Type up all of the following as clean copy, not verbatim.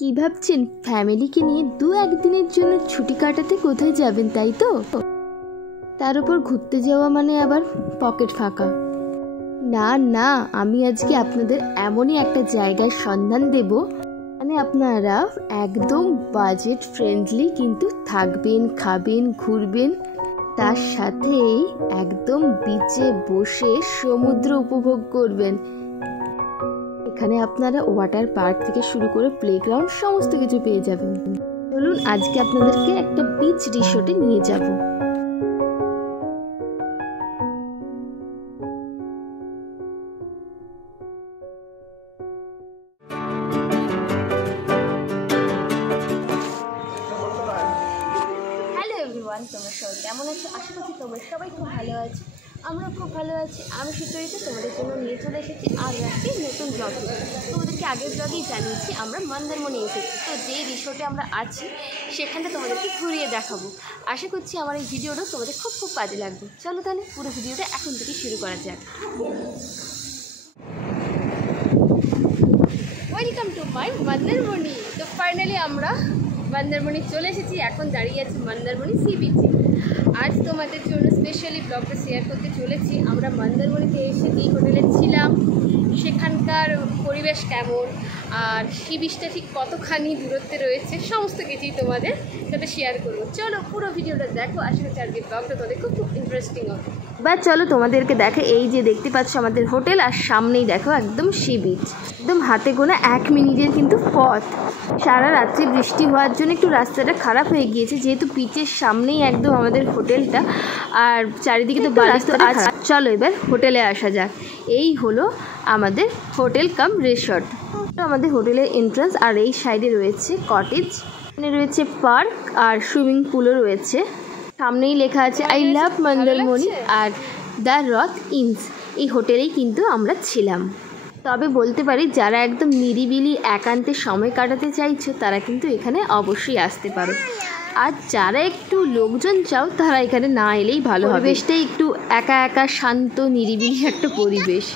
কি ভাবছেন ফ্যামিলিকে নিয়ে দু একদিনের জন্য ছুটি কাটাতে কোথায় যাবেন, তাই তো? তার উপর ঘুরতে যাওয়া মানে আবার পকেট ফাঁকা। না না, আমি আজকে আপনাদের এমনই একটা জায়গার সন্ধান দেব, মানে আপনারা একদম বাজেট ফ্রেন্ডলি কিন্তু থাকবেন, খাবেন, ঘুরবেন, তার সাথেই একদম বিচে বসে সমুদ্র উপভোগ করবেন। এখানে আপনারা ওয়াটার পার্ক থেকে শুরু করে প্লেগ্রাউন্ড সমস্ত কিছু পেয়ে যাবেন। চলুন আজকে আপনাদেরকে একটা বিচ রিসোর্টে নিয়ে যাব। হ্যালো এভরিওয়ান, তোমরা সবাই কেমন আছো? আশা করছি তোমরা সবাই খুব ভালো আছো। আমরা খুব ভালো আছি। আমি সুচরিতা তোমাদের জন্য নিয়ে চলে এসেছি আর একটি নতুন ব্লগ। তোমাদেরকে আগের ব্লগেই জানিয়েছি আমরা মন্দারমণি এসেছি। তো যে রিসোর্টে আমরা আছি সেখানটা তোমাদেরকে ঘুরিয়ে দেখাবো। আশা করছি আমার এই ভিডিওটা তোমাদের খুব খুব কাজে লাগবে। চলো তাহলে পুরো ভিডিওটা এখন থেকে শুরু করা যাক। Welcome to my Mandarmani. তো ফাইনালি আমরা মন্দারমণি চলে এসেছি। এখন দাঁড়িয়ে আছি মন্দারমণি সি বিচে। আজ তোমাদের জন্য স্পেশালি ব্লগটা শেয়ার করতে চলেছি। আমরা মন্দারমণিতে এসে যেই হোটেলে ছিলাম সেখানকার পরিবেশ কেমন, আর সি বিচটা ঠিক কতখানি দূরত্বে রয়েছে, সমস্ত কিছুই তোমাদের সাথে শেয়ার করবো। চলো পুরো ভিডিওটা দেখো। আশা করছি আজকের ব্লগটা তোমাদের খুব খুব ইন্টারেস্টিং হবে। বা চলো তোমাদেরকে দেখো, এই যে দেখতে পাচ্ছ আমাদের হোটেল, আর সামনেই দেখো একদম সি বিচ, একদম হাতে গোনা 1 মিনিটের কিন্তু পথ। সারা রাত্রি বৃষ্টি হওয়ার জন্য একটু রাস্তাটা খারাপ হয়ে গিয়েছে, যেহেতু বিচের সামনেই একদম আমাদের হোটেলটা, আর চারিদিকে তো বালি তো আছে। চলো এবার হোটেলে আসা যাক। এই হলো আমাদের হোটেল কাম রিসর্ট। আমাদের হোটেলের এন্ট্রান্স, আর এই সাইডে রয়েছে কটেজ, এখানে রয়েছে পার্ক আর সুইমিং পুলও রয়েছে। সামনেই লেখা আছে I love Mandarmani are the রথ ইনস। এই হোটেলেই কিন্তু আমরা ছিলাম। তবে বলতে পারি যারা একদম নিরিবিলি একান্তে সময় কাটাতে চাইছো তারা কিন্তু এখানে অবশ্যই আসতে পারো, আর যারা একটু লোকজন চাও তারা এখানে না এলেই ভালো হবে। পরিবেশটাই একটু একা একা শান্ত নিরিবিলি একটা পরিবেশ।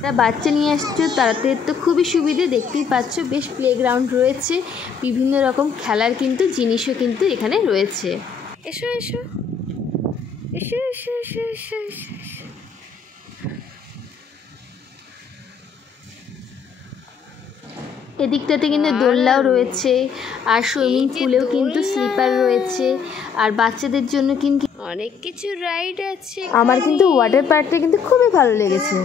যারা বাচ্চা নিয়ে আসছো তাদের তো খুবই সুবিধে। দেখতেই পাচ্ছ বেশ প্লেগ্রাউন্ড রয়েছে, বিভিন্ন রকম খেলার কিন্তু জিনিসও কিন্তু এখানে রয়েছে। এসো এসো এসো এসো এসো এসো এসো। এদিকটাতে কিন্তু দোলনাও রয়েছে, আর সুইমিং পুলেও কিন্তু স্লিপার রয়েছে, আর বাচ্চাদের জন্য কিন্তু অনেক কিছু রাইড আছে। আমার কিন্তু ওয়াটার পার্কটা কিন্তু খুবই ভালো লেগেছে।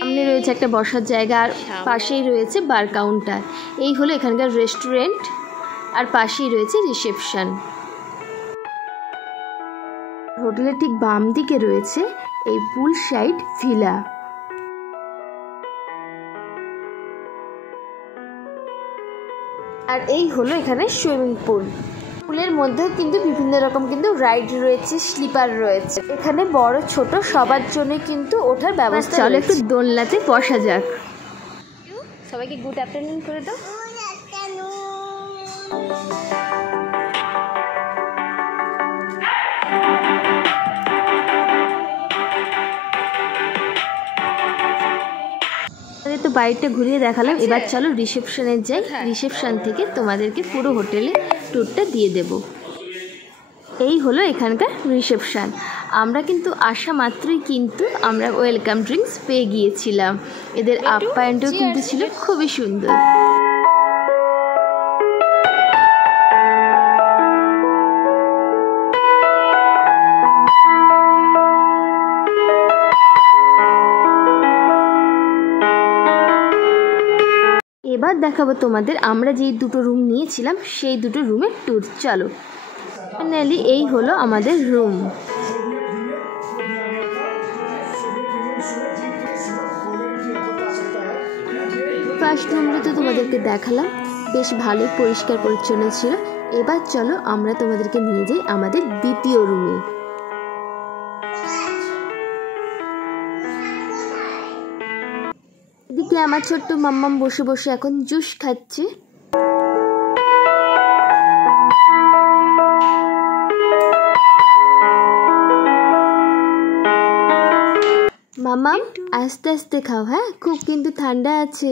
সামনে রয়েছে একটা বসার জায়গা, আর পাশেই রয়েছে বার কাউন্টার। এই হলো এখানকার রেস্টুরেন্ট, আর পাশেই রয়েছে রিসেপশন। হোটেলের ঠিক বাম দিকে রয়েছে এই পুল সাইড ভিলা। আর এই হলো এখানে সুইমিং পুল। পুলের মধ্যেও কিন্তু বিভিন্ন রকম কিন্তু রাইড রয়েছে, স্লিপার রয়েছে। এখানে বড় ছোট সবার জন্য কিন্তু ওঠার ব্যবস্থা। চলো একটু দোলনাতে বসা যাক। সবাইকে গুড আফটারনুন করে দাও। তো বাড়িটা ঘুরিয়ে দেখালাম, এবার চলো রিসেপশনে যাই। রিসেপশন থেকে তোমাদেরকে পুরো হোটেলে ট্যুরটা দিয়ে দেব। এই হলো এখানকার রিসেপশন। আমরা কিন্তু আসা মাত্রই কিন্তু আমরা ওয়েলকাম ড্রিঙ্কস পেয়ে গিয়েছিলাম। এদের আপ্যায়নটাও কিন্তু ছিল খুবই সুন্দর। এবার দেখাবো তোমাদের আমরা যেই দুটো রুম নিয়েছিলাম সেই দুটো রুমের ট্যুর। চলো ফাইনালি এই হলো আমাদের রুম। ফার্স্ট রুমটা তো তোমাদেরকে দেখালাম, বেশ ভালোই পরিষ্কার পরিচ্ছন্ন ছিল। এবার চলো আমরা তোমাদেরকে নিয়ে যাই আমাদের দ্বিতীয় রুমে। এদিকে আমার ছোট্ট মাম্মাম বসে বসে এখন জুস খাচ্ছে। মাম্মাম আস্তে আস্তে খাও, হ্যাঁ, খুব কিন্তু ঠান্ডা আছে।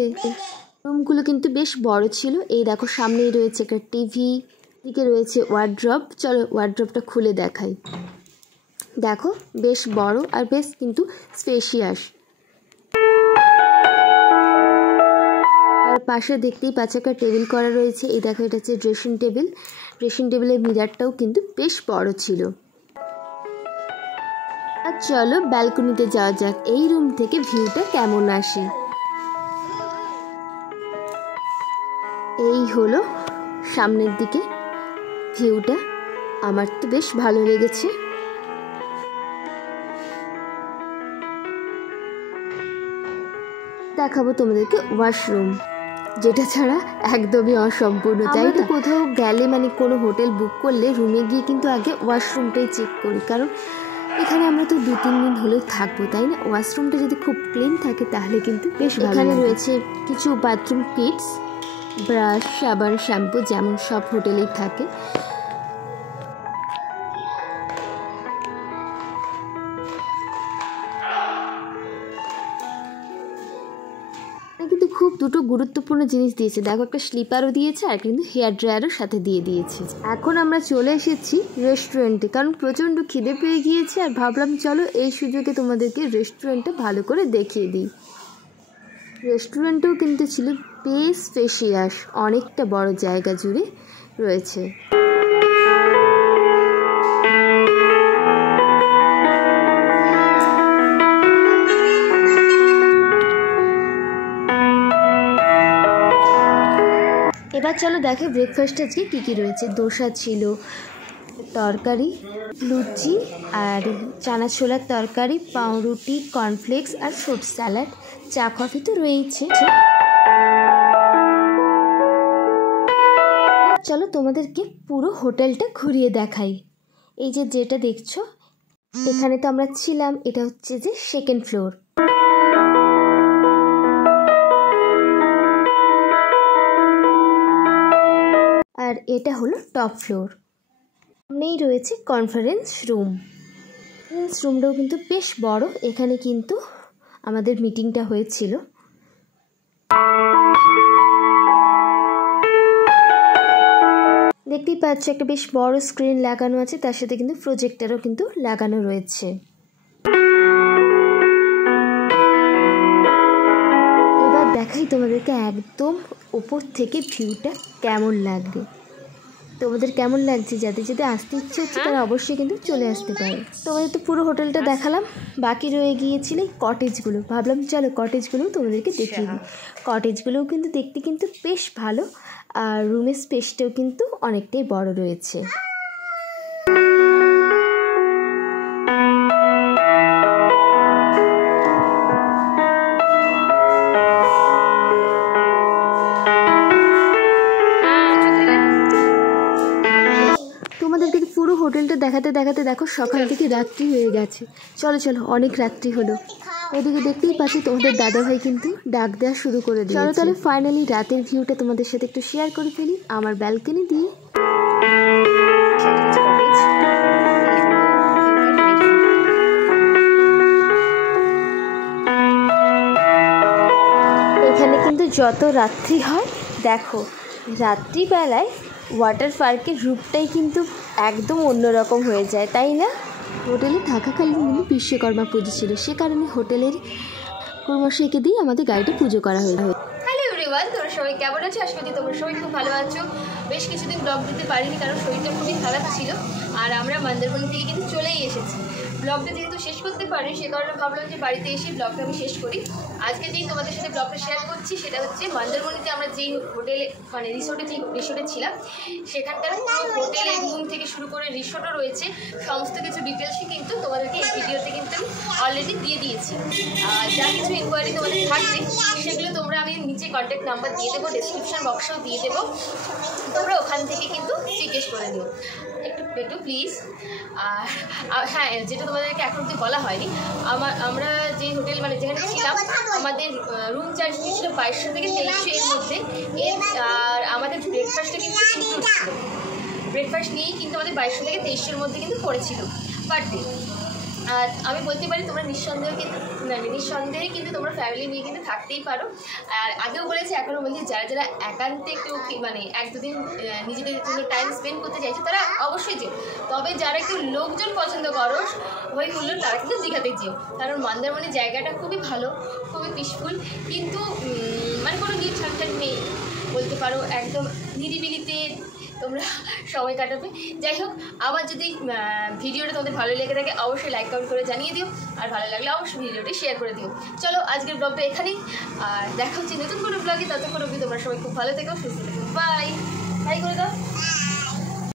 রুমগুলো কিন্তু বেশ বড় ছিল। এই দেখো সামনেই রয়েছে একটা টিভি, দিকে রয়েছে ওয়ার্ড্রপ। চলো ওয়ার্ড্রপটা খুলে দেখাই। দেখো বেশ বড় আর বেশ কিন্তু স্পেশিয়াস। আর পাশে দেখতেই পাচ্ছ একটা টেবিল করা রয়েছে। এই দেখো এটা হচ্ছে ড্রেসিং টেবিল। ড্রেসিং টেবিলের মিরারটাও কিন্তু বেশ বড় ছিল। আর চলো ব্যালকনিতে যাওয়া যাক, এই রুম থেকে ভিউটা কেমন আসে। এই হলো সামনের দিকে ভিউটা, আমার তো বেশ ভালো লেগেছে। দেখাবো তোমাদেরকে ওয়াশরুম, যেটা ছাড়া একদমই অসম্পূর্ণ। তাই না, কোথাও গেলে মানে কোনো হোটেল বুক করলে রুমে গিয়ে কিন্তু আগে ওয়াশরুমটাই চেক করি, কারণ এখানে আমরা তো 2-3 দিন হলেও থাকবো, তাই না। ওয়াশরুমটা যদি খুব ক্লিন থাকে তাহলে কিন্তু বেশ ভালো। এখানে রয়েছে কিছু বাথরুম কিটস, ব্রাশ, সাবান, শ্যাম্পু, যেমন সব হোটেলেই থাকে। কিন্তু খুব দুটো গুরুত্বপূর্ণ জিনিস দিয়েছে। দেখো একটা স্লিপারও দিয়েছে আর কিন্তু হেয়ার ড্রায়ারও সাথে দিয়ে দিয়েছে। এখন আমরা চলে এসেছি রেস্টুরেন্টে, কারণ প্রচণ্ড খিদে পেয়ে গিয়েছে আর ভাবলাম চলো এই সুযোগে তোমাদেরকে রেস্টুরেন্টটা ভালো করে দেখিয়ে দিই। রেস্টুরেন্টও কিন্তু ছিল বেশ স্পেশিয়াস, অনেকটা বড় জায়গা জুড়ে রয়েছে। এবার চলো দেখো ব্রেকফাস্ট আজকে কী কী রয়েছে। দোসা ছিল, তরকারি, লুচি আর চানা ছোলার তরকারি, পাউরুটি, কর্নফ্লেক্স আর ফ্রুট স্যালাড, চা কফি তো রয়েছে। চলো তোমাদেরকে পুরো হোটেলটা ঘুরিয়ে দেখাই। এই যে যেটা দেখছো এখানে তো আমরা ছিলাম, এটা হচ্ছে যে 2nd ফ্লোর। আর এটা হলো টপ ফ্লোর। সামনেই রয়েছে কনফারেন্স রুম। কনফারেন্স রুমটাও কিন্তু বেশ বড়, এখানে কিন্তু আমাদের মিটিংটা হয়েছিল। দেখতেই পাচ্ছ একটা বেশ বড় স্ক্রিন লাগানো আছে, তার সাথে কিন্তু প্রজেক্টরও কিন্তু লাগানো রয়েছে। এবার দেখাই তোমাদেরকে একদম উপর থেকে ভিউটা কেমন লাগবে। তোমাদের কেমন লাগছে? যাদের যদি আসতে ইচ্ছে হচ্ছে তারা অবশ্যই কিন্তু চলে আসতে পারে। তোমাদের তো পুরো হোটেলটা দেখালাম, বাকি রয়ে গিয়েছিল কটেজগুলো। ভাবলাম চলো কটেজগুলোও তোমাদেরকে দেখিয়ে দিই। কটেজগুলোও কিন্তু দেখতে কিন্তু বেশ ভালো, আর রুমের স্পেসটাও কিন্তু অনেকটাই বড় রয়েছে। তোমাদেরকে পুরো হোটেলটা দেখাতে দেখাতে দেখো সকাল থেকে রাত্রি হয়ে গেছে। চলো চলো, অনেক রাত্রি হলো। এদিকে দেখতেই পাচ্ছি তোমাদের দাদাভাই কিন্তু ডাক দেওয়া শুরু করে দিয়েছে। চলো তাহলে ফাইনালি রাতের ভিউটা তোমাদের সাথে একটু শেয়ার করে ফেলি আমার ব্যালকনি দিয়ে। এখানে কিন্তু যত রাত্রি হয় দেখো, রাত্রিবেলায় ওয়াটার পার্কের রূপটাই কিন্তু একদম অন্যরকম হয়ে যায়, তাই না। হোটেলে থাকাকালীন কিন্তু বিশ্বকর্মা পুজো ছিল, সে কারণে হোটেলের কর্মশাইকে দিয়ে আমাদের গাড়িটা পুজো করা হয়েছিল। হ্যালো এভরিওয়ান, তোমরা সবাই কেমন আছো? আশা করি তোমরা সবাই খুব ভালো আছো। বেশ কিছুদিন ব্লগ দিতে পারিনি কারণ শরীরটা খুবই খারাপ ছিল, আর আমরা মন্দারমণি থেকে কিন্তু চলেই এসেছি। ব্লগটা যেহেতু শেষ করতে পারি সে কারণে ভাবলাম যে বাড়িতে এসে ব্লগটা আমি শেষ করি। আজকে যেই তোমাদের সাথে ব্লগটা শেয়ার করছি সেটা হচ্ছে মন্দারমণিতে আমরা যেই হোটেলে মানে রিসোর্টে ছিলাম, সেখানকার হোটেলের রুম থেকে শুরু করে রিসোর্টও রয়েছে, সমস্ত কিছু ডিটেলসই কিন্তু তোমাদেরকে এই ভিডিওতে কিন্তু আমি অলরেডি দিয়ে দিয়েছি। যা কিছু ইনকোয়ারি তোমাদের থাকবে সেগুলো তোমরা আমি নিচে কন্ট্যাক্ট নাম্বার দিয়ে দেবো, ডিসক্রিপশান বক্সেও দিয়ে দেবো, তোমরা ওখান থেকে কিন্তু জিজ্ঞেস করে নিও একটু প্লিজ। আর হ্যাঁ, যেটা তোমাদেরকে এখন তো বলা হয়নি, আমরা যে হোটেল মানে যেখানে ছিলাম আমাদের রুম চার্জ নিয়েছিল 2200 থেকে 2300 এর মধ্যে। আর আমাদের ব্রেকফাস্টটা কিন্তু ইনক্লুড ছিল, ব্রেকফাস্ট নিয়েই কিন্তু আমাদের 2200 থেকে 2300 এর মধ্যে কিন্তু পড়েছিল পার ডে। আর আমি বলতে পারি তোমরা নিঃসন্দেহে কিন্তু তোমরা ফ্যামিলি নিয়ে কিন্তু থাকতেই পারো। আর আগেও বলেছি এখনও বলছি, যারা যারা একান্তে একটু মানে 1-2 দিন নিজেদের জন্য টাইম স্পেন্ড করতে চাইছো তারা অবশ্যই যেও। তবে যারা একটু লোকজন পছন্দ করো হই হুল্লোড়, তারা কিন্তু দীঘাতে যেও, কারণ মন্দারমণির জায়গাটা খুবই ভালো, খুবই পিসফুল, কিন্তু মানে কোনো নিট ঠান্ডার নেই বলতে পারো, একদম নিরিবিলিতে তোমরা সময় কাটাবে। যাই হোক, আমার যদি ভিডিওটা তোমাদের ভালো লেগে থাকে অবশ্যই লাইক কমেন্ট করে জানিয়ে দিও, আর ভালো লাগলে অবশ্যই ভিডিওটি শেয়ার করে দিও। চলো আজকের ব্লগটা এখানেই, আর দেখা হচ্ছে নতুন কোনো ব্লগে। ততক্ষণ অবধি তোমরা সবাই খুব ভালো থেকো, সুস্থ থেকো। বাই বাই করে দাও।